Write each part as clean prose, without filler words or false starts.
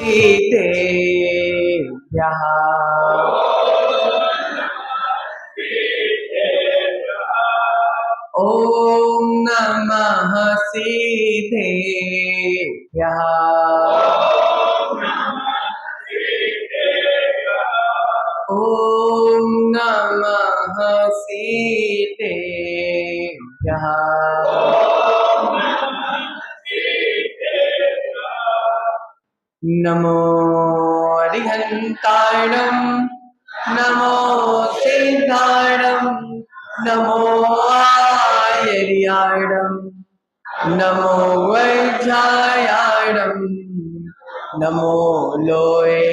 सीतेभ्यः। ॐ नमः सीतेभ्यः। ॐ नमः सीतेभ्यः। नमो अरिहन्ताणं नमो सिद्धाणं नमो आयर्याणं नमो वैज्ञायाणं नमो लोये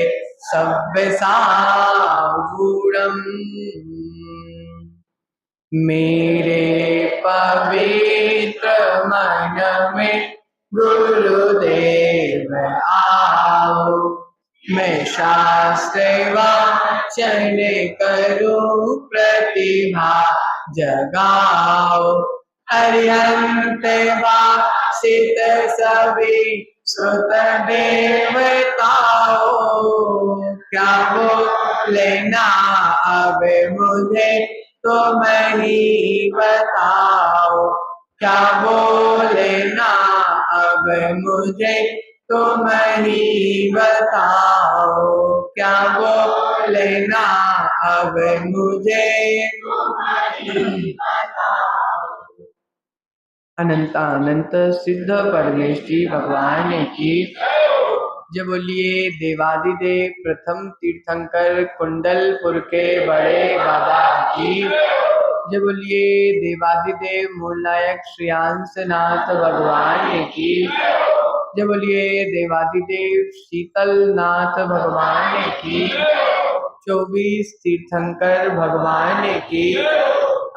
सव्यसागुणम्। मेरे पवित्र मन में गुरुदेव आओ, मैं शास्त्र वाचन करूं प्रतिभा जगाओ। अरिहंत वासित सभी श्रुत देवताओ, क्या बोलना अब मुझे तुम ही बताओ। क्या बोलना अब मुझे तुम ही बताओ। क्या बोलना अब मुझे तुम ही बताओ। अनंत सिद्ध परमेश जी भगवान की जय बोलिए। देवादिदेव प्रथम तीर्थंकर कुंडलपुर के बड़े बाबा की जय बोलिए। देवादिदेव मूलनायक श्रीयांशनाथ भगवान की जय बोलिए। देवादिदेव शीतलनाथ भगवान की 24 तीर्थंकर भगवान की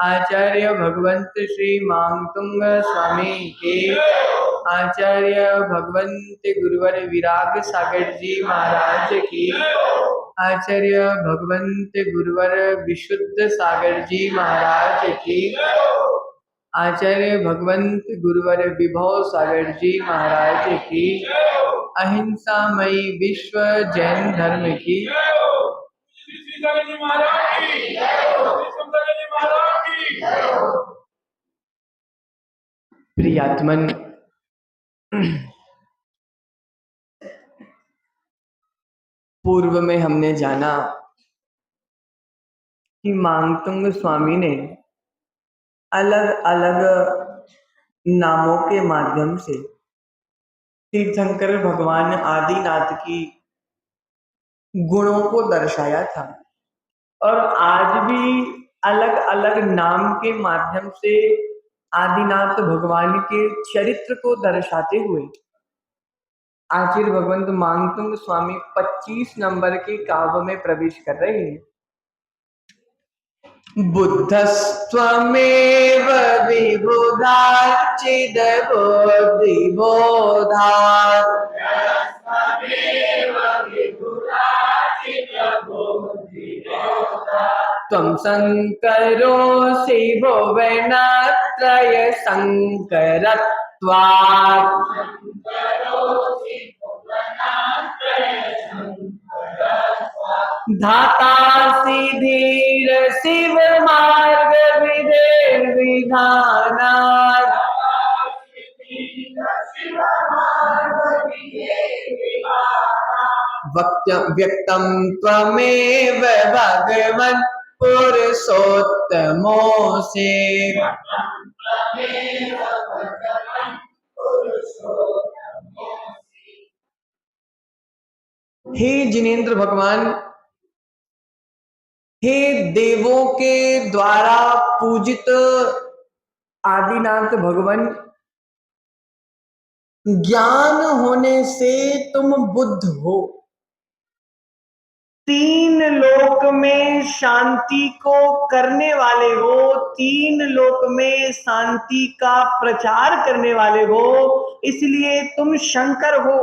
आचार्य भगवंत श्री मांगतुंग स्वामी के आचार्य भगवंत गुरुवर विराग सागर जी महाराज की आचार्य भगवंत गुरुवर विशुद्ध सागर जी महाराज की आचार्य भगवंत गुरुवर विभव सागर जी महाराज की अहिंसामयी विश्व जैन धर्म की प्रियात्मन। पूर्व में हमने जाना कि मांगतुंग स्वामी ने अलग अलग नामों के माध्यम से तीर्थंकर भगवान आदिनाथ की गुणों को दर्शाया था और आज भी अलग अलग नाम के माध्यम से आदिनाथ भगवान के चरित्र को दर्शाते हुए आचार्य भगवंत मांगतुंग स्वामी 25 नंबर के काव्य में प्रवेश कर रहे हैं। बुद्धस्त्वमेव विबुधाच्चिदबुद्धिबोधा त्वं शङ्करोऽसि भुवनत्रय शङ्करत्वात् धातासि धीर शिव मार्ग विधिर्विधानात् व्यक्तं त्वमेव भगवन् पुरुषोत्तमोऽसि। हे जिनेंद्र भगवान, हे देवों के द्वारा पूजित आदिनाथ भगवान, ज्ञान होने से तुम बुद्ध हो। 3 लोक में शांति को करने वाले हो, 3 लोक में शांति का प्रचार करने वाले हो, इसलिए तुम शंकर हो।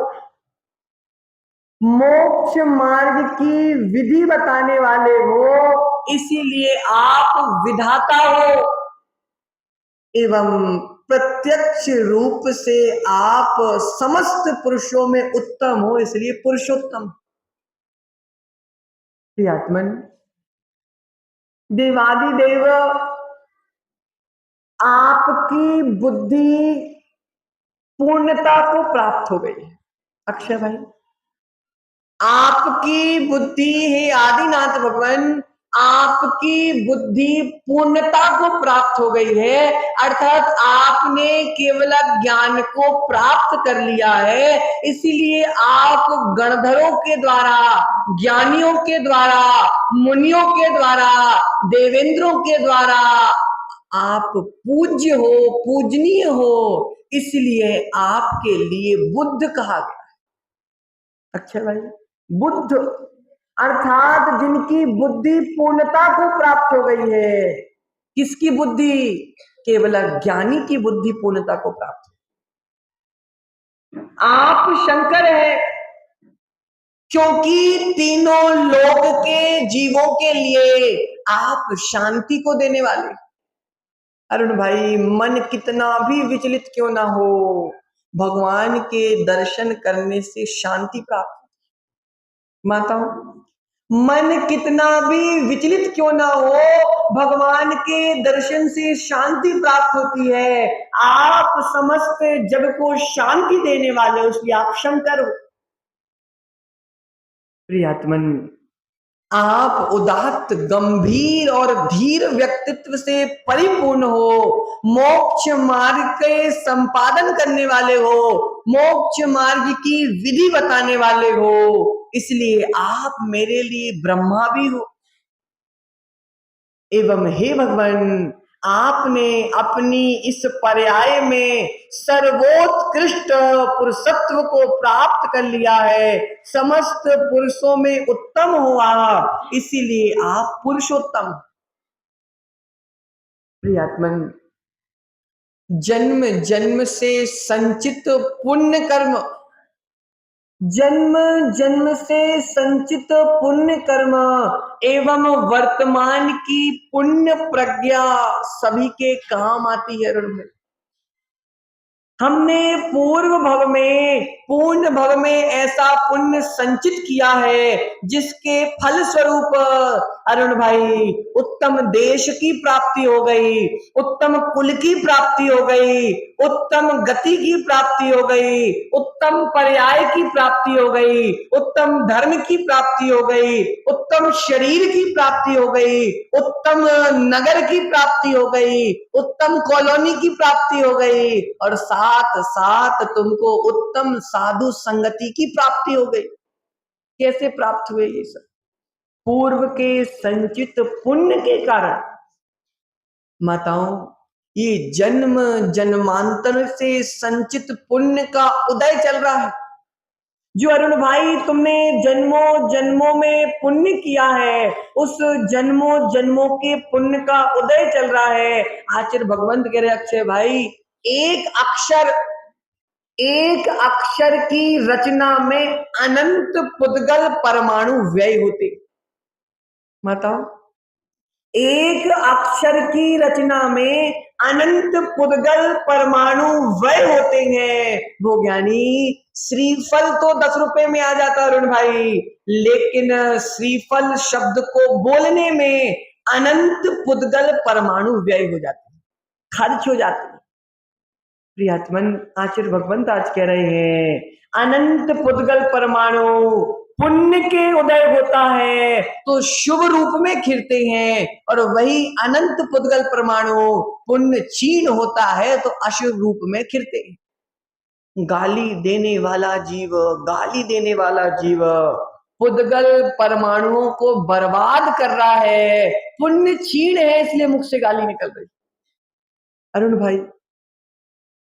मोक्ष मार्ग की विधि बताने वाले हो, इसीलिए आप विधाता हो। एवं प्रत्यक्ष रूप से आप समस्त पुरुषों में उत्तम हो, इसलिए पुरुषोत्तम। आत्मन देवादिदेव आपकी बुद्धि पूर्णता को प्राप्त हो गई है। अक्षय भाई, आपकी बुद्धि है आदिनाथ भगवान, आपकी बुद्धि पूर्णता को प्राप्त हो गई है, अर्थात आपने केवल ज्ञान को प्राप्त कर लिया है। इसीलिए आप गणधरों के द्वारा, ज्ञानियों के द्वारा, मुनियों के द्वारा, देवेंद्रों के द्वारा आप पूज्य हो, पूजनीय हो, इसलिए आपके लिए बुद्ध कहा गया। अच्छा भाई, बुद्ध अर्थात जिनकी बुद्धि पूर्णता को प्राप्त हो गई है। किसकी बुद्धि? केवल ज्ञानी की बुद्धि पूर्णता को प्राप्त। आप शंकर है, क्योंकि तीनों लोक के जीवों के लिए आप शांति को देने वाले। अरुण भाई, मन कितना भी विचलित क्यों ना हो, भगवान के दर्शन करने से शांति प्राप्त। माताओं, मन कितना भी विचलित क्यों ना हो, भगवान के दर्शन से शांति प्राप्त होती है। आप समस्त जग को शांति देने वाले हो, इसलिए आप शंकर हो। प्रियात्मन, आप उदात्त, गंभीर और धीर व्यक्तित्व से परिपूर्ण हो, मोक्ष मार्ग के संपादन करने वाले हो, मोक्ष मार्ग की विधि बताने वाले हो, इसलिए आप मेरे लिए ब्रह्मा भी हो। एवं हे भगवान, आपने अपनी इस पर्याय में सर्वोत्कृष्ट पुरुषत्व को प्राप्त कर लिया है, समस्त पुरुषों में उत्तम हो आप, इसीलिए आप पुरुषोत्तम। प्रियात्मन, जन्म जन्म से संचित पुण्य कर्म, जन्म जन्म से संचित पुण्य कर्म एवं वर्तमान की पुण्य प्रज्ञा सभी के काम आती है। हमने पूर्ण भव में ऐसा पुण्य संचित किया है, जिसके फल स्वरूप अरुण भाई उत्तम देश की प्राप्ति हो गई, उत्तम कुल की प्राप्ति हो गई, उत्तम गति की प्राप्ति हो गई, उत्तम पर्याय की प्राप्ति हो गई, उत्तम धर्म की प्राप्ति हो गई, उत्तम शरीर की प्राप्ति हो गई, उत्तम नगर की प्राप्ति हो गई, उत्तम कॉलोनी की प्राप्ति हो गई, और साथ साथ तुमको उत्तम साधु संगति की प्राप्ति हो गई। कैसे प्राप्त हुए ये सब? पूर्व के संचित पुण्य के कारण। माताओं, ये जन्म जन्मांतर से संचित पुण्य का उदय चल रहा है। जो अरुण भाई तुमने जन्मों जन्मों में पुण्य किया है, उस जन्मों जन्मों के पुण्य का उदय चल रहा है। आचार्य भगवंत कह रहे अक्षय भाई, एक अक्षर की रचना में अनंत पुद्गल परमाणु व्यय होते। बताओ, एक अक्षर की रचना में अनंत पुद्गल परमाणु व्यय होते हैं। वो ज्ञानी, श्रीफल तो 10 रुपए में आ जाता अरुण भाई, लेकिन श्रीफल शब्द को बोलने में अनंत पुद्गल परमाणु व्यय हो जाते हैं, खर्च हो जाते हैं। प्रियात्मन, आचार्य भगवंत आज कह रहे हैं, अनंत पुद्गल परमाणु पुण्य के उदय होता है तो शुभ रूप में खिलते हैं, और वही अनंत पुद्गल परमाणु पुण्य क्षीण होता है तो अशुभ रूप में खिलते हैं। गाली देने वाला जीव पुद्गल परमाणुओं को बर्बाद कर रहा है, पुण्य क्षीण है इसलिए मुख से गाली निकल रही। अरुण भाई,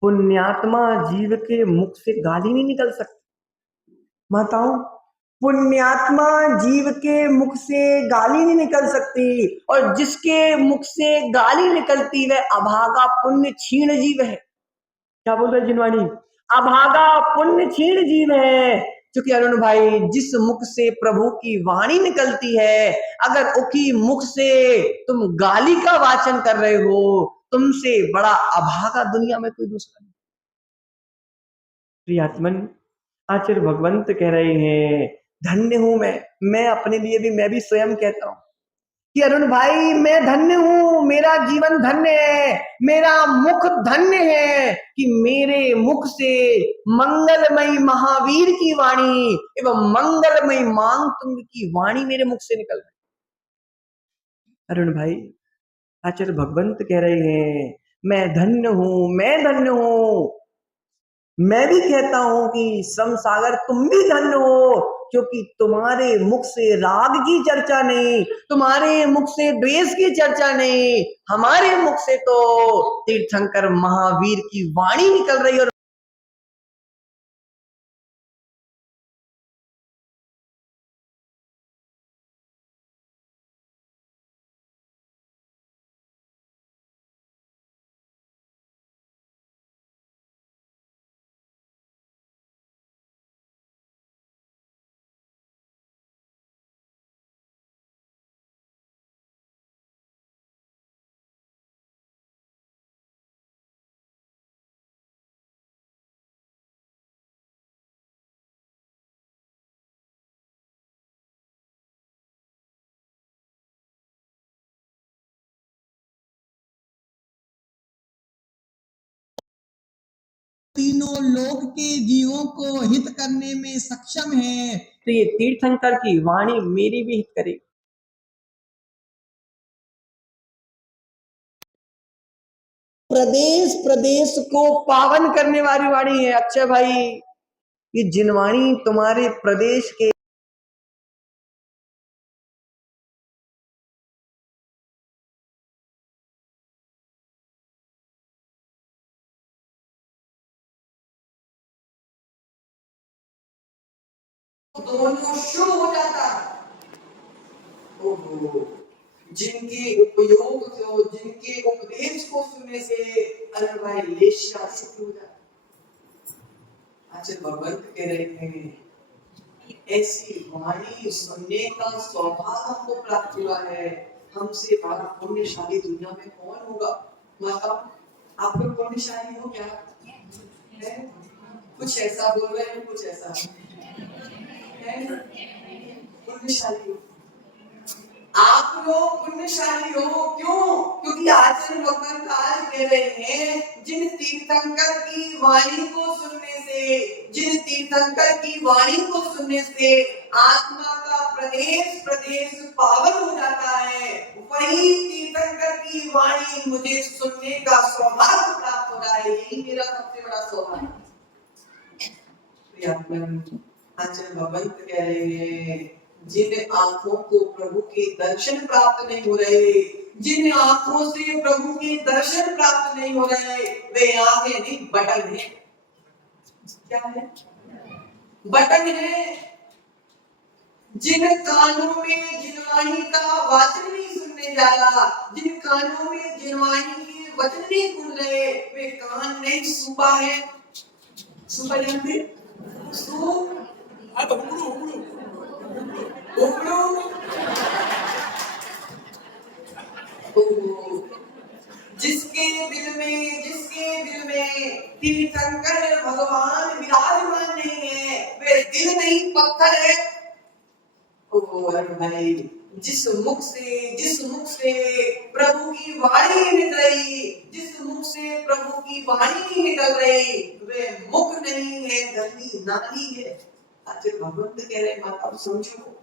पुण्यात्मा जीव के मुख से गाली नहीं निकल सकती। माताओं, पुण्यात्मा जीव के मुख से गाली नहीं निकल सकती, और जिसके मुख से गाली निकलती वह अभागा पुण्य क्षीण जीव है। क्या बोल रहे जिनवाणी? अभागा पुण्य क्षीण जीव है। क्योंकि अरुण भाई, जिस मुख से प्रभु की वाणी निकलती है, अगर उसी मुख से तुम गाली का वाचन कर रहे हो तुमसे बड़ा अभागा दुनिया में कोई दूसरा नहीं। प्रियात्मन, आचार्य भगवंत कह रहे हैं धन्य हूं मैं अपने लिए भी, मैं भी स्वयं कहता हूं कि अरुण भाई मैं धन्य हूं, मेरा जीवन धन्य है, मेरा मुख धन्य है कि मेरे मुख से मंगलमयी महावीर की वाणी एवं मंगलमयी मांगतुंग की वाणी मेरे मुख से निकल रही। अरुण भाई, आचार्य भगवंत कह रहे हैं मैं धन्य हूं, मैं धन्य हूं। मैं भी कहता हूं कि समसागर तुम भी धन्य हो, क्योंकि तुम्हारे मुख से राग की चर्चा नहीं, तुम्हारे मुख से द्वेष की चर्चा नहीं, हमारे मुख से तो तीर्थंकर महावीर की वाणी निकल रही है। और तीनों लोक के जीवों को हित करने में सक्षम है, तो ये तीर्थंकर की वाणी मेरी भी हित करेगी। प्रदेश प्रदेश को पावन करने वाली वाणी है। अच्छा भाई, ये जिनवाणी तुम्हारे प्रदेश के दोनों शुभ हो जाता है। ओहो, जिनके उपयोग को, जिनके उपदेश को सुनने से अरे भाई लेशा शुभ हो जाता। आचार्य भगवंत कह रहे हैं ऐसी वाणी सुनने का सौभाग्य हमको प्राप्त हुआ है। हमसे बड़ा पुण्यशाली दुनिया में कौन होगा? माता, आप लोग पुण्यशाली हो क्या है? कुछ ऐसा बोल रहे हैं, कुछ ऐसा है, पुण्यशाली हो आप लोग, पुण्यशाली हो। क्यों? क्योंकि आचार्य भगवान आज कह रहे हैं जिन तीर्थंकर की वाणी को सुनने से, जिन तीर्थंकर की वाणी को सुनने से आत्मा का प्रदेश प्रदेश पावन हो जाता है, वही तीर्थंकर की वाणी मुझे सुनने का सौभाग्य प्राप्त हो रहा है। यही मेरा सबसे बड़ा सौभाग्य। आचार्य भगवंत कह रहे हैं जिन आंखों को प्रभु के दर्शन प्राप्त नहीं हो रहे, जिन आंखों से प्रभु के दर्शन प्राप्त नहीं हो रहे, वे आंखें नहीं बटन है। क्या है? बटन है। जिन कानों में जिनवाणी का वाचन नहीं सुनने जा रहा, जिन कानों में जिनवाणी के वचन नहीं सुन रहे, वे कान नहीं सूपा है। सूपा जानते? सूप जिसके दिल में तीर्थंकर भगवान विराजमान नहीं है, वे दिल नहीं पत्थर है। भाई, जिस मुख से प्रभु की वाणी निकल रही, जिस मुख से प्रभु की वाणी निकल रही, वे मुख नहीं है, गंदी नाली है। आचार्य भगवंत कह रहे माता समझो,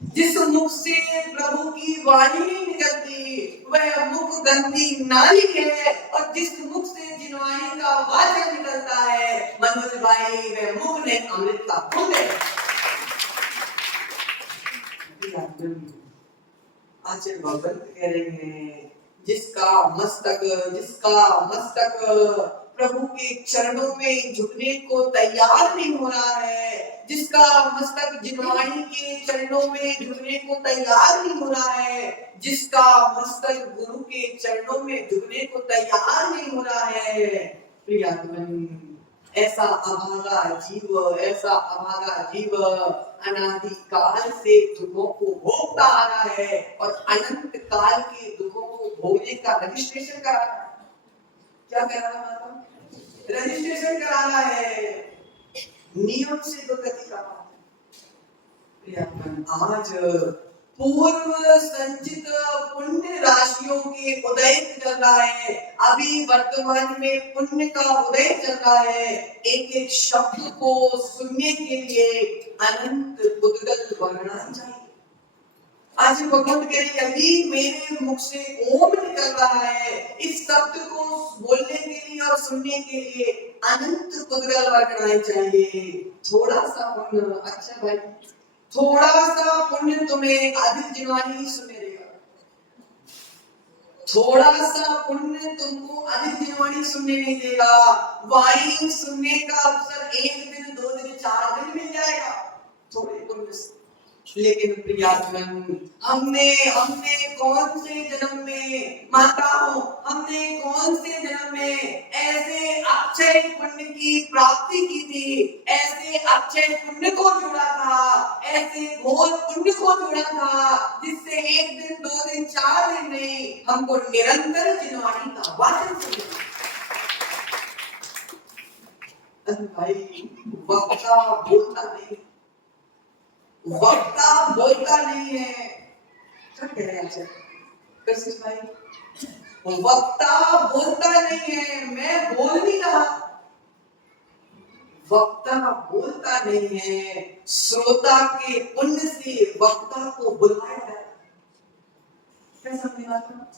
जिस मुख से प्रभु की वाणी नहीं निकलती, वह मुख गंदी नाली है, और जिस मुख से जिनवाणी का वाचन निकलता है मंदिर भाई, वह मुख ने अमृत का कुंड है। आचार्य भगवंत कह रहे हैं जिसका मस्तक प्रभु के चरणों में झुकने को तैयार नहीं हो रहा है, जिसका मस्तक जिनवाणी के चरणों में झुकने को तैयार नहीं हो रहा है, जिसका मस्तक गुरु के चरणों में झुकने को तैयार नहीं हो रहा है, प्रियात्मन ऐसा अभागा जीव अनादि काल से दुखों को भोगता आ रहा है और अनंत काल के दुखों को भोगने का रजिस्ट्रेशन करा रहा है। क्या कराना माता? रजिस्ट्रेशन कराना है, नियम से तो गति का बात है। आज पूर्व संचित पुण्य राशियों के उदय चल रहा है, अभी वर्तमान में पुण्य का उदय चल रहा है। एक एक शब्द को सुनने के लिए अनंत उद्गल बनना चाहिए। आज भगवंत कह रहे अभी मेरे मुख से ओम निकल रहा है, इस शब्द को बोलने के लिए और सुनने के लिए अनंत उद्गल बनना चाहिए। थोड़ा सा पुण्य, अच्छा भाई, थोड़ा सा पुण्य तुम्हें अधिक जीवानी सुने देगा। थोड़ा सा पुण्य तुमको अधिक जीवानी सुनने नहीं देगा। वाणी सुनने का अवसर 1 दिन 2 दिन 4 दिन मिल जाएगा थोड़े पुण्य से। लेकिन प्रियात्मन, हमने कौन से जन्म में, माता हो, हमने कौन से जन्म में ऐसे अक्षय पुण्य की प्राप्ति की थी, ऐसे अक्षय पुण्य को जोड़ा था, ऐसे घोर पुण्य को जोड़ा था, जिससे 1 दिन 2 दिन 4 दिन नहीं, हमको निरंतर जिनवाणी का वाचन सुनना। भाई वक्ता बोलता नहीं, वक्ता बोलता नहीं है। क्या कह रहे हैं कशिश भाई? वक्ता बोलता नहीं है, मैं बोल नहीं रहा। वक्ता बोलता नहीं है, श्रोता के पुण्य से वक्ता को बुलाया जाता है। क्या समझ आता?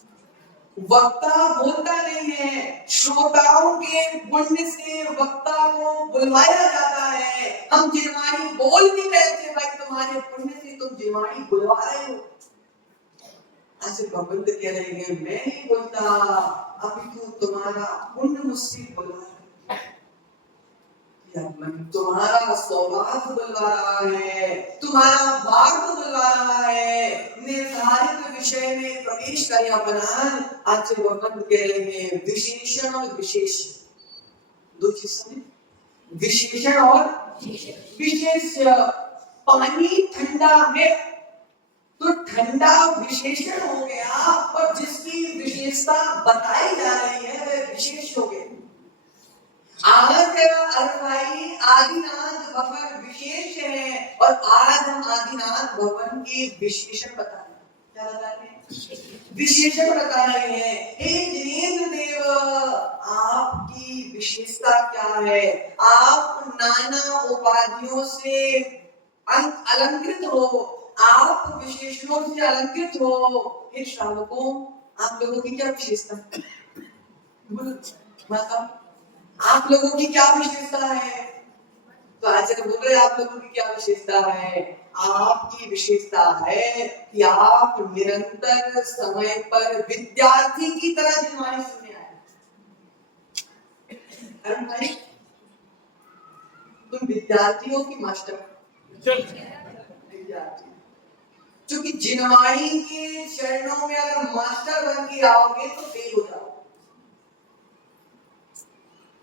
वक्ता बोलता नहीं है, श्रोताओं के पुण्य से वक्ता को बुलवाया जाता है। हम जिनवाणी बोल नहीं रहे थे भाई, तुम्हारे पुण्य से तुम जिनवाणी बुलवा रहे हो। आज भगवंत कह रहे हैं मैं नहीं बोलता, अभी तो तुम्हारा पुण्य मुझसे बुलवा रहा है, तुम्हारा सौभाग्य बुलवा रहा है, तुम्हारा भाग्य बुलवा रहा है। निर्धारित विषय में प्रवेश करें अपना। आज भगवंत कह रहे हैं विशेषण और विशेष, दो चीजें, विशेषण और विशेष। पानी ठंडा है तो ठंडा विशेषण हो गया, और जिसकी विशेषता बताई जा रही है वह विशेष हो गया। आज भाई आदिनाथ भगवान विशेष है, और आज हम आदिनाथ भगवान के विशेषण बता रहे हैं। क्या बता रहे हैं? विशेषण बता रहे हैं। हे जिनेंद्र देव, आपकी विशेषता क्या है? आप नाना उपाधियों से अलंकृत हो, आप विशेषणों से अलंकृत हो। हे श्रावकों, आप लोगों की क्या विशेषता है? मतलब आप लोगों की क्या विशेषता है? तो आचार्य बोल रहे आप लोगों की क्या विशेषता है? आपकी विशेषता है कि आप निरंतर समय पर विद्यार्थी की तरह जिनवाणी सुनने आए। अरुण भाई, तुम विद्यार्थी हो कि मास्टर? विद्यार्थी। क्योंकि जिनवाणी के चरणों में अगर मास्टर बन के आओगे तो फेल हो जाओगे।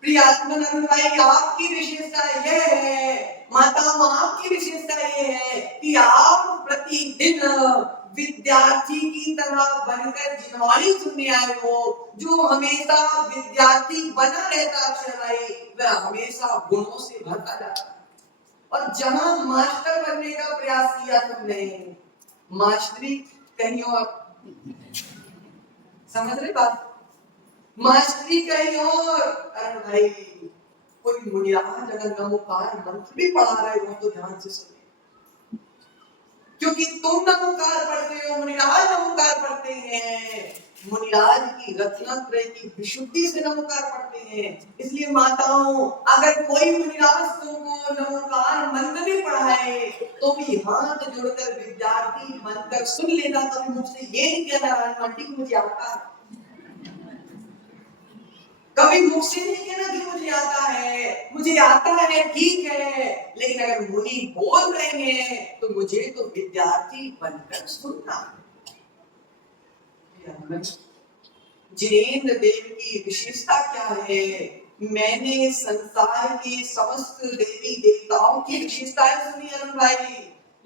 प्रियात्मनंद भाई, आपकी विशेषता यह है, माताओं आपकी विशेषता यह है कि आप प्रतिदिन विद्यार्थी की तरह बनकर जिनवाणी सुनने आए हो। जो हमेशा विद्यार्थी बना रहता अक्षर भाई, वह हमेशा गुणों से भरता जाता। और जहां मास्टर बनने का प्रयास किया तुमने, मास्टरी कहीं और, समझ रहे बात? मास्टरी कहीं और। अरे भाई, कोई मुनिराज अगर नमोकार मंत्र भी पढ़ा रहे हो तो ध्यान से सुनिए, क्योंकि तुम नमोकार पढ़ते हो, मुनिराज नमोकार पढ़ते हैं। मुनिराज की रत्नात्रय की विशुद्धि से नमोकार पढ़ते हैं। इसलिए माताओं, अगर कोई मुनिराज तुमको नमोकार मंत्र भी पढ़ाए तो भी हाथ जोड़कर विद्यार्थी बनकर सुन लेना। कभी मुझसे ये नहीं कहना आंटी मुझे आता है, कभी मुझसे नहीं कहना कि मुझे आता है, मुझे आता है ठीक है, लेकिन अगर मुनि बोल रहे हैं तो मुझे तो विद्यार्थी बनकर सुनना। जिनेंद्र देव की विशेषता क्या है? मैंने संसार के समस्त देवी देवताओं की विशेषताएं सुनी अरुण भाई,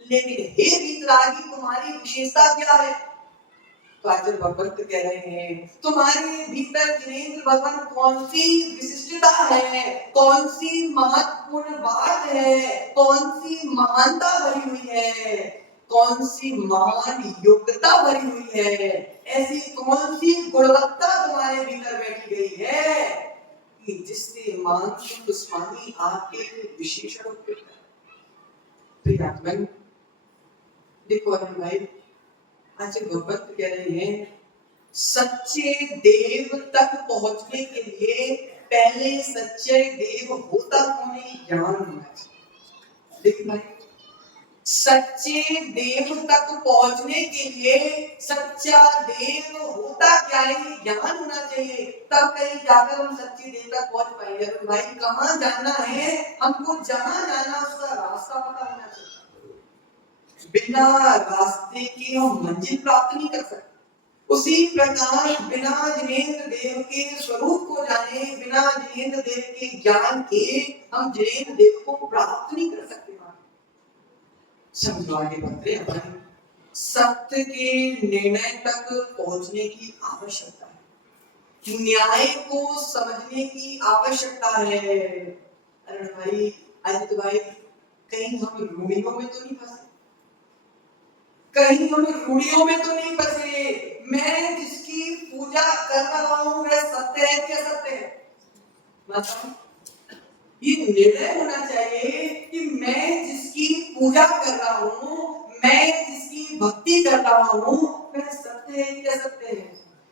लेकिन हे वीतरागी, तुम्हारी विशेषता क्या है? तो आचार्य भगवंत कह रहे हैं तुम्हारे भीतर जिनेंद्र भगवान कौन सी विशिष्टता है, कौन सी महत्वपूर्ण बात है, कौन सी महानता भरी हुई है, कौन सी महान योग्यता भरी हुई है, ऐसी कौन सी गुणवत्ता तुम्हारे भीतर बैठी गई है कि जिससे मानसिक स्वामी आपके विशेषण तो यात्मन देखो अरुण भाई आचार्य भगवंत कह रहे हैं सच्चे देव तक पहुंचने के लिए पहले सच्चे देव होता कौन है ज्ञान होना चाहिए। देखिए भाई सच्चे देव तक पहुंचने के लिए सच्चा देव होता क्या है ज्ञान होना चाहिए, तब कहीं जाकर हम सच्चे देव तक पहुंच पाएंगे। अरुण भाई कहाँ जाना है, हमको जहां जाना उसका रास्ता पता होना चाहिए। बिना रास्ते के हम मंजिल प्राप्त नहीं कर सकते। उसी प्रकार बिना जिनेंद्र देव के स्वरूप को जाने, बिना जिनेंद्र देव के ज्ञान के हम जिनेंद्र देव को प्राप्त नहीं कर सकते। समझो आगे बढ़ते हैं। सत्य के निर्णय तक पहुंचने की आवश्यकता है, न्याय को समझने की आवश्यकता है। अरे भाई आदित्य भाई कहीं हम रूढ़ियों में तो नहीं फंसे, कहीं हम रूढ़ियों में तो नहीं फंसे। मैं जिसकी पूजा कर रहा हूं वह सत्य है क्या सत्य है, मतलब ये निर्णय होना चाहिए कि मैं जिसकी पूजा कर रहा हूं, मैं जिसकी भक्ति कर रहा हूं वह सत्य है क्या सत्य है।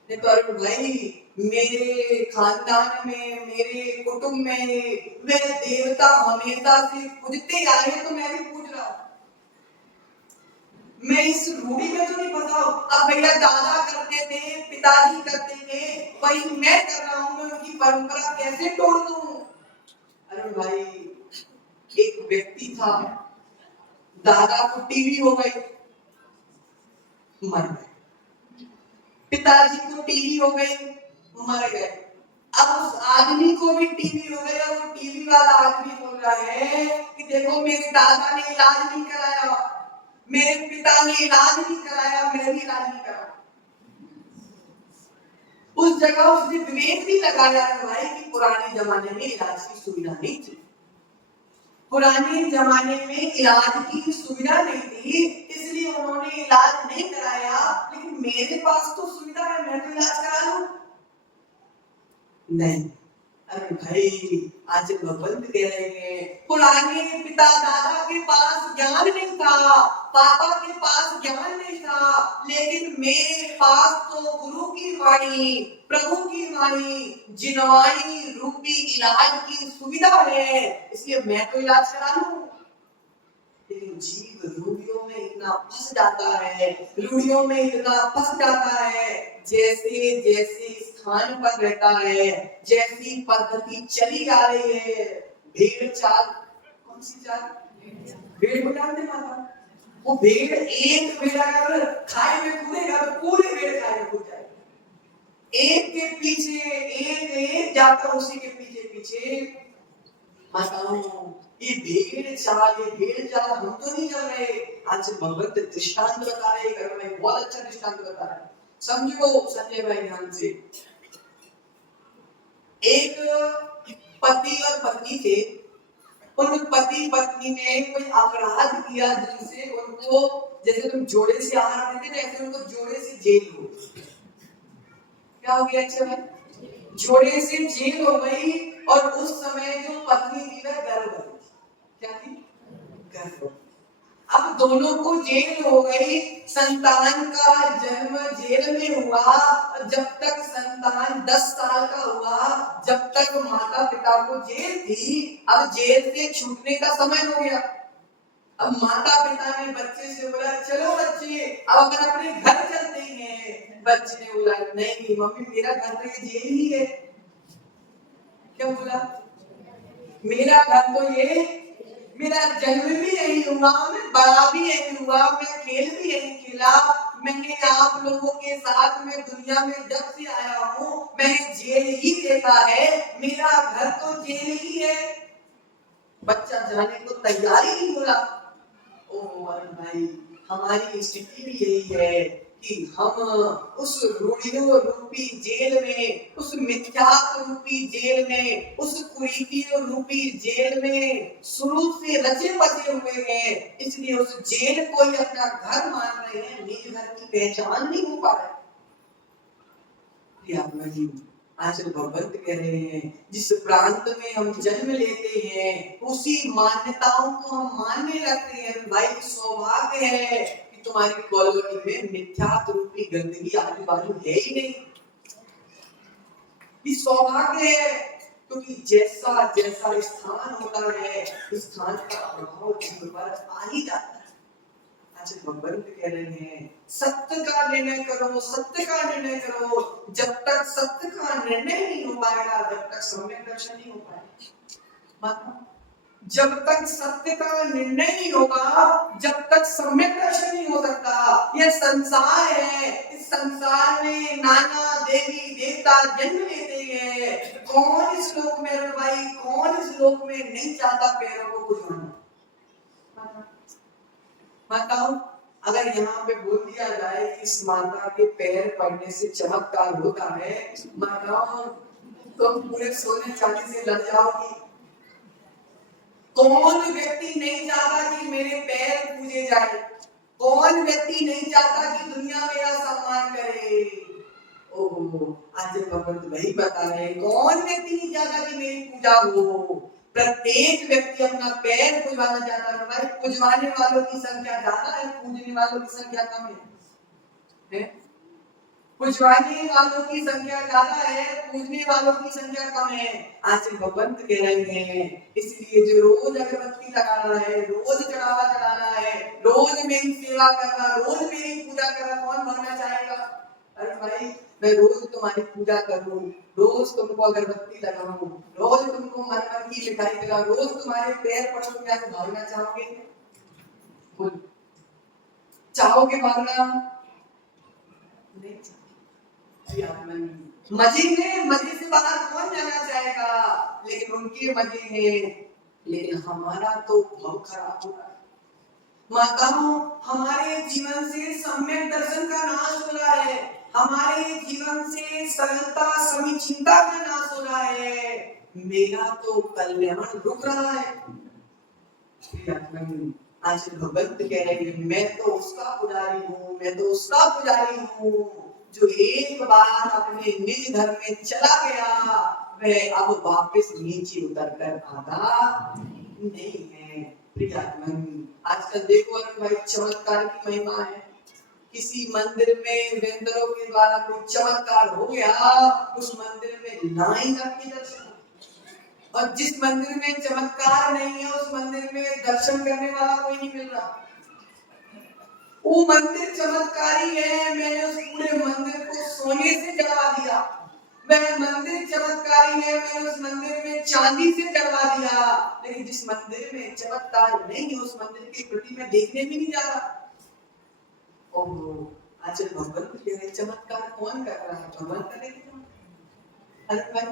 नहीं तो अरुण भाई मेरे खानदान में, मेरे कुटुंब में वह देवता हमेशा से पूजते आए तो मैं भी पूज रहा हूं, मैं इस रूढ़ी में तो नहीं फंसा। अब भैया दादा करते थे, पिताजी करते थे, वही मैं कर रहा हूं, मैं उनकी परंपरा कैसे तोड़ दूं। अरे भाई एक व्यक्ति था, दादा को टीवी हो गई, मर गए, पिताजी को टीवी हो गई, मर गए, अब उस आदमी को भी टीवी हो गया। वो टीवी वाला आदमी बोल रहा है कि देखो मेरे दादा ने इलाज नहीं कराया, मेरे पिता ने इलाज नहीं कराया, मैं भी इलाज नहीं करा। उस जगह उसने विवेक भी लगाया है भाई कि पुराने जमाने में इलाज की सुविधा नहीं थी, पुराने जमाने में इलाज की सुविधा नहीं थी, इसलिए उन्होंने इलाज नहीं कराया। लेकिन मेरे पास तो सुविधा है, मैं तो इलाज करा लूं। नहीं अरे भाई आज भगवंत कह रहे हैं पुराने पिता दादा के पास ज्ञान नहीं था, पापा के पास ज्ञान नहीं था, लेकिन मेरे पास तो गुरु की वाणी, प्रभु की वाणी, जिनवाणी रूपी इलाज की सुविधा है, इसलिए मैं तो इलाज करा लूं। लेकिन जीव रूढ़ियों में इतना फंस जाता है, रूढ़ियों में इतना फंस जाता है, जैसे जैसे स्थान पर रहता है, जैसी पद्धति चली आ रही है, भेड़ चाल, कौन सी चाल, भेड़ को जानते माता, वो भेड़ एक भेड़ अगर खाई में कूदेगा तो पूरे भेड़ खाई में कूद जाएगी, एक के पीछे एक जाता उसी के पीछे पीछे। माताओं ये भेड़ चाल हम तो नहीं कर रहे। आज भगवत दृष्टांत बता रहे हैं, बहुत अच्छा दृष्टांत बता रहे हैं, समझो संजय भाई ध्यान से। एक पति और पत्नी थे, उन पति पत्नी ने कोई अपराध किया जिनसे उनको, जैसे तुम जोड़े से आहार देते ना, ऐसे उनको जोड़े से जेल हो। क्या हो गया अच्छा भाई, जोड़े से जेल हो गई। और उस समय जो पत्नी थी वह गर्भवती, क्या थी, गर्भवती। अब दोनों को जेल हो गई, संतान का जन्म जेल में हुआ। जब तक संतान 10 साल का हुआ, जब तक माता पिता को जेल थी, अब जेल से छूटने का समय हो गया। अब माता पिता ने बच्चे से बोला चलो बच्चे अब अपन अपने घर चलते हैं। बच्चे ने बोला नहीं मम्मी मेरा घर तो ये जेल ही है। क्या बोला, मेरा घर तो ये, मेरा जन्म भी यही हुआ, मैं बड़ा भी यही हुआ, मैं खेल भी यही खेला, मैंने आप लोगों के साथ में दुनिया में जब से आया हूँ मैंने जेल ही देखा है, मेरा घर तो जेल ही है। बच्चा जाने को तैयार ही नहीं बोला। ओ भाई हमारी स्थिति भी यही है, कि हम उस रूढ़ियों रूपी जेल में, उस मिथ्यात्व रूपी जेल में, उस कुरीतियों रूपी जेल में शुरू से रचे बसे हुए हैं, इसलिए उस जेल को ही अपना घर मान रहे हैं, निज घर की पहचान नहीं हो पा रहे। आत्मा जी आचल भगवंत कह रहे हैं, जिस प्रांत में हम जन्म लेते हैं उसी मान्यताओं को हम मानने लगते हैं। भाई सौभाग्य है कि तुम्हारी कॉलोनी में मिथ्यात्व रूपी गंदगी आजू बाजू है ही नहीं। ये सौभाग्य है, क्योंकि जैसा जैसा स्थान होता है स्थान का प्रभाव जीवन पर आ ही जाता है। भगवंत कह रहे हैं, सत्य का निर्णय करो, सत्य का निर्णय करो। जब तक सत्य का निर्णय नहीं हो पाएगा, जब तक सम्यक दर्शन नहीं हो पाएगा। जब तक सत्य का निर्णय नहीं होगा, जब तक सम्यक दर्शन नहीं हो सकता। यह संसार है, इस संसार में नाना देवी देवता जन्म लेते हैं। कौन इस लोक में भाई, कौन इस लोक में नहीं चाहता पैरों को कुछ होना। बताओ, अगर यहाँ पे बोल दिया जाए कि इस माता के पैर पड़ने से चमत्कार होता है, बताओ तुम पूरे सोने चांदी से लग जाओगी। कौन व्यक्ति नहीं चाहता कि मेरे पैर पूजे जाए? कौन व्यक्ति नहीं चाहता कि दुनिया मेरा सम्मान करे? ओहो, आज भगवंत वही बता रहे हैं, कौन व्यक्ति नहीं चाहता कि मेरी पूजा हो? प्रत्येक व्यक्ति अपना पैर पूजवाना चाहता है। हमारे पूजवाने वालों की संख्या ज्यादा है, पूजने वालों की संख्या कम है। पूजवाने वालों की संख्या ज्यादा है, पूजने वालों की संख्या कम है। आज भगवंत कह रहे हैं, इसलिए जो रोज अगरबत्ती लगाना है, रोज चढ़ावा चढ़ाना है, रोज मेरी सेवा करना, रोज मेरी पूजा करना, कौन भरना चाहेगा? अरे भाई, मैं रोज तुम्हारी पूजा करूं, रोज तुमको अगरबत्ती लगाऊं, रोज तुमको मन की मिठाई खिलाऊं, रोज तुम्हारे पैर पड़ो, तुम क्या भागना चाहोगे? चाहोगे भागना? नहीं। मजे से बाहर कौन जाना चाहेगा? लेकिन उनके मजे हैं, लेकिन हमारा तो भाव खराब हो रहा है। माताओं, हमारे जीवन से सम्यक दर्शन का नाश हो रहा है, हमारे जीवन से सरलता समीचीनता का नाश हो रहा है। मेरा तो कल्याण रुक रहा है। आज भगवंत कह रहे हैं, मैं तो उसका पुजारी हूँ, मैं तो उसका पुजारी हूँ जो एक बार अपने निज धर्म में चला गया, वह अब वापस नीचे उतर कर आता नहीं है। आजकल देखो भाई, चमत्कार की महिमा है। किसी मंदिर में वेंदरों के द्वारा कोई चमत्कार हो गया, उस मंदिर में लाइन आपके दर्शन, और जिस मंदिर में चमत्कार नहीं है उस मंदिर में दर्शन करने वाला कोई नहीं मिल रहा। वो मंदिर चमत्कारी है, मैंने उस पूरे मंदिर को सोने से जला दिया। वह मंदिर चमत्कारी है, मैंने उस मंदिर में चांदी से जला दिया। लेकिन जिस मंदिर में चमत्कार नहीं है उस मंदिर की प्रति मैं देखने भी नहीं जा रहा। ओहो, आज भगवंत कह रहे चमत्कार कौन कर रहा है? भगवान करेगा। अरे भाई,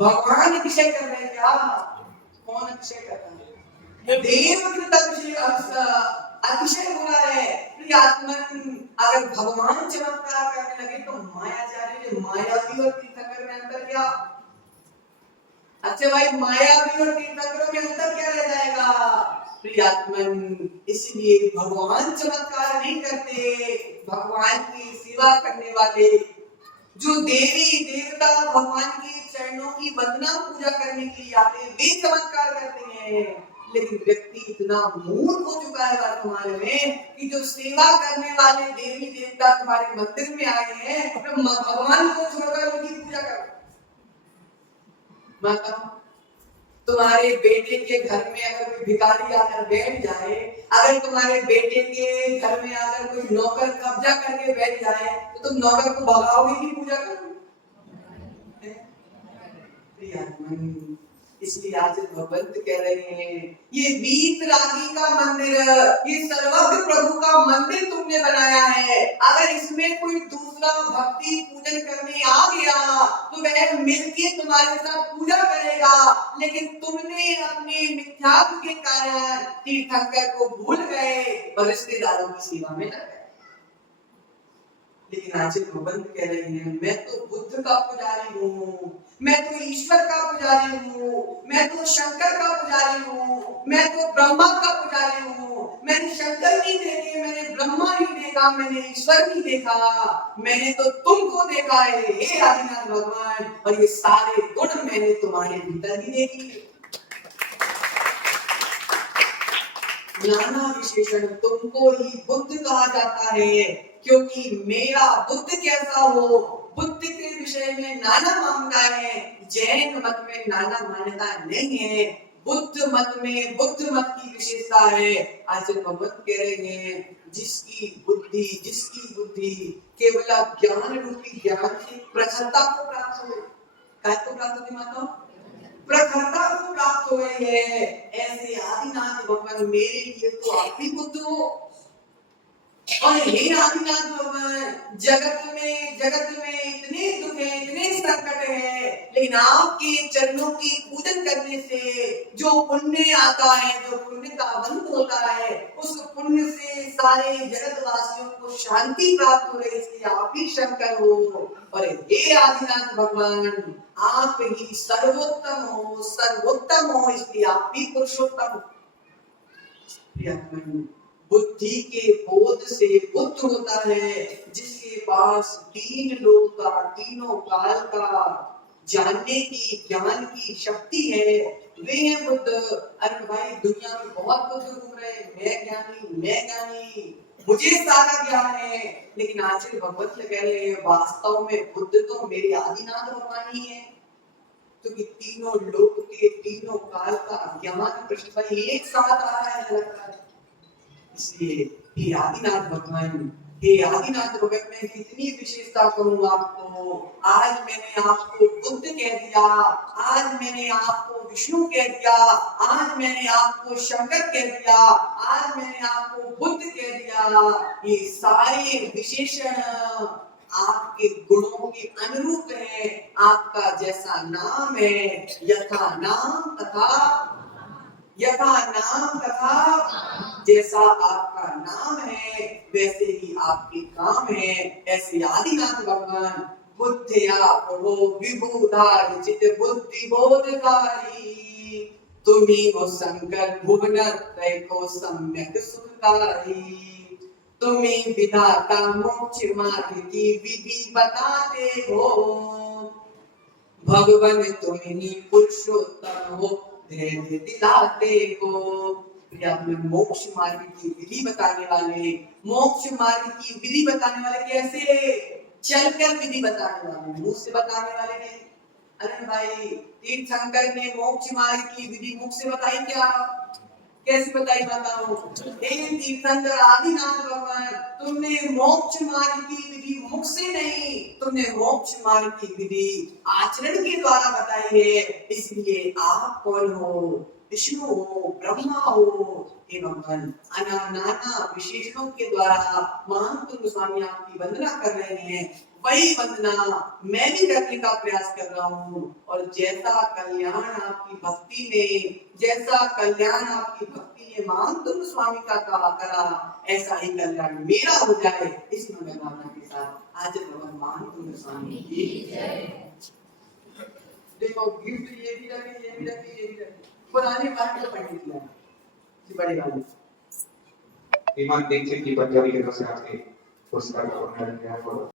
भगवान अभिषेक कर रहे हैं क्या? कौन अभिषेक कर रहा है? देवकृत अभिषेक हो रहा है। प्रियात्मन, अगर भगवान चमत्कार करने लगे तो मायाचार्य मायावी और तीर्थंकर में अंतर क्या? अच्छा भाई, मायावी और तीर्थंकरों में अंतर क्या रह जाएगा? प्रियात्मन, इसलिए भगवान चमत्कार नहीं करते। भगवान की सेवा करने वाले जो देवी देवता भगवान के चरणों की वंदना पूजा करने के लिए आते हैं, वे चमत्कार करते हैं। लेकिन व्यक्ति इतना मूर्ख हो चुका है वर्तमान में कि जो सेवा करने वाले देवी देवता तुम्हारे मंदिर में आए हैं, तो भगवान को छोड़कर उनकी पूजा करो। माता, तुम्हारे बेटे के घर में अगर कोई भिखारी आकर बैठ जाए, अगर तुम्हारे बेटे के घर में आकर कोई नौकर कब्जा करके बैठ जाए, तो तुम नौकर को भगाओगे कि पूजा करोगे? इसलिए आज भगवंत कह रहे हैं, ये वीतरागी का मंदिर, ये सर्वज्ञ प्रभु का मंदिर तुमने बनाया है। अगर इसमें कोई दूसरा भक्ति पूजन करने आ गया तो वह मिलके तुम्हारे साथ पूजा करेगा, लेकिन तुमने अपने मिथ्यात्व के कारण तीर्थंकर को भूल गए और रिश्तेदारों की सेवा में लग गए। लेकिन आचार्य भगवंत कह रहे हैं मैं तो बुद्ध का पुजारी हूँ, मैं तो ईश्वर का पुजारी हूँ, मैं तो शंकर का पुजारी हूँ, मैं तो ब्रह्मा का पुजारी हूँ। मैंने शंकर नहीं देखे, मैंने ब्रह्मा नहीं देखा, मैंने ईश्वर नहीं देखा, मैंने तो तुमको देखा है हे आदिनाथ भगवान, और ये सारे गुण मैंने तुम्हारे भीतर ही देखे। नाना विशेषण तुमको ही बुद्ध कहा जाता है, क्योंकि मेरा बुद्ध कैसा हो, बुद्ध के विषय में नाना मान्यता है। जैन मत में नाना मान्यता नहीं है, बुद्ध मत में बुद्ध मत की विशेषता है। आचार्य भगवत कह रहे हैं जिसकी बुद्धि केवल ज्ञान रूपी ज्ञान की प्रखरता को प्राप्त हो, काय को प्राप्त होती माता, प्रखरता को प्राप्त हुए है। ऐसे आदिनाथ भगवान मेरे लिए तो आप ही बुद्ध हो। और हे आदिनाथ भगवान जगत में इतने दुख है, इतने संकट है, लेकिन आपके चरणों की पूजन करने से जो पुण्य आता है, जो पुण्य का बंध होता है, उस पुण्य से सारे जगतवासियों को शांति प्राप्त हो रही, इसलिए आप ही शंकर हो। और हे आदिनाथ भगवान आप ही सर्वोत्तम हो, इसलिए आप ही पुरुषोत्तम हो। बुद्धि के बोध से बुद्ध होता है, जिसके पास तीन लोक का, तीनों काल का जानने की, ज्ञान की शक्ति है, वे हैं बुद्ध। अरे भाई दुनिया में बहुत बुद्ध घूम रहे हैं, मैं ज्ञानी, मुझे सारा ज्ञान है, लेकिन आचार्य भगवत कह रहे हैं वास्तव में बुद्ध तो मेरे आदिनाथ भगवान ही है, क्योंकि तीनों लोक के, तीनों काल का ज्ञान प्रतिभा एक साथ आ रहा है। इसलिए हे आदिनाथ भगवान मैं कितनी विशेषता करूं आपको। आज मैंने आपको बुद्ध कह दिया, आज मैंने आपको विष्णु कह दिया, आज मैंने आपको शंकर कह दिया, आज मैंने आपको बुद्ध कह दिया। ये सारे विशेषण आपके गुणों के अनुरूप है। आपका जैसा नाम है, यथा नाम जैसा आपका नाम है वैसे ही आपके काम है। ऐसे आदिनाथ भगवान बुद्धिया प्रभो विबुधारि चित बुद्धि बोधकारी, तुम्ही हो शंकर भुवन त्रय को सम्यक सुखकारी, तुम्ही विधाता मोक्ष मार्ग की विधि बताते हो, भगवान तुम्ही पुरुषोत्तम हो धैर्य दिलाते हो। मोक्ष मार्ग की विधि बताने वाले, मोक्ष मार्ग की विधि बताने वाले कैसे, चलकर विधि बताने वाले, मुंह से बताने वाले नहीं। अरे भाई तीर्थंकर ने मोक्ष मार्ग की विधि मुख से बताई क्या, कैसे बताई बताओ। तीर्थंकर आदिनाथ भगवान तुमने मोक्ष मार्ग की विधि मुख से नहीं, तुमने मोक्ष मार्ग की विधि आचरण के द्वारा बताई है। इसलिए आप कौन हो, विष्णु हो, ब्रह्मा हो, हे भगवान नाना विशेषणों के द्वारा महान स्वामी आपकी वंदना कर रहे हैं। वही वंदना मैं भी करने का प्रयास कर रहा हूँ। और जैसा कल्याण आपकी भक्ति ने महान स्वामी का करा, ऐसा ही कल्याण मेरा हो जाए, इस मनोकामना के साथ आज भगवान महान स्वामी की देखो गिफ्ट ये भी रखे पुराने बात को पढ़ने की बड़ी बात श्रीमान दीक्षित की पंजाबी के तरफ से आपके पुरस्कार को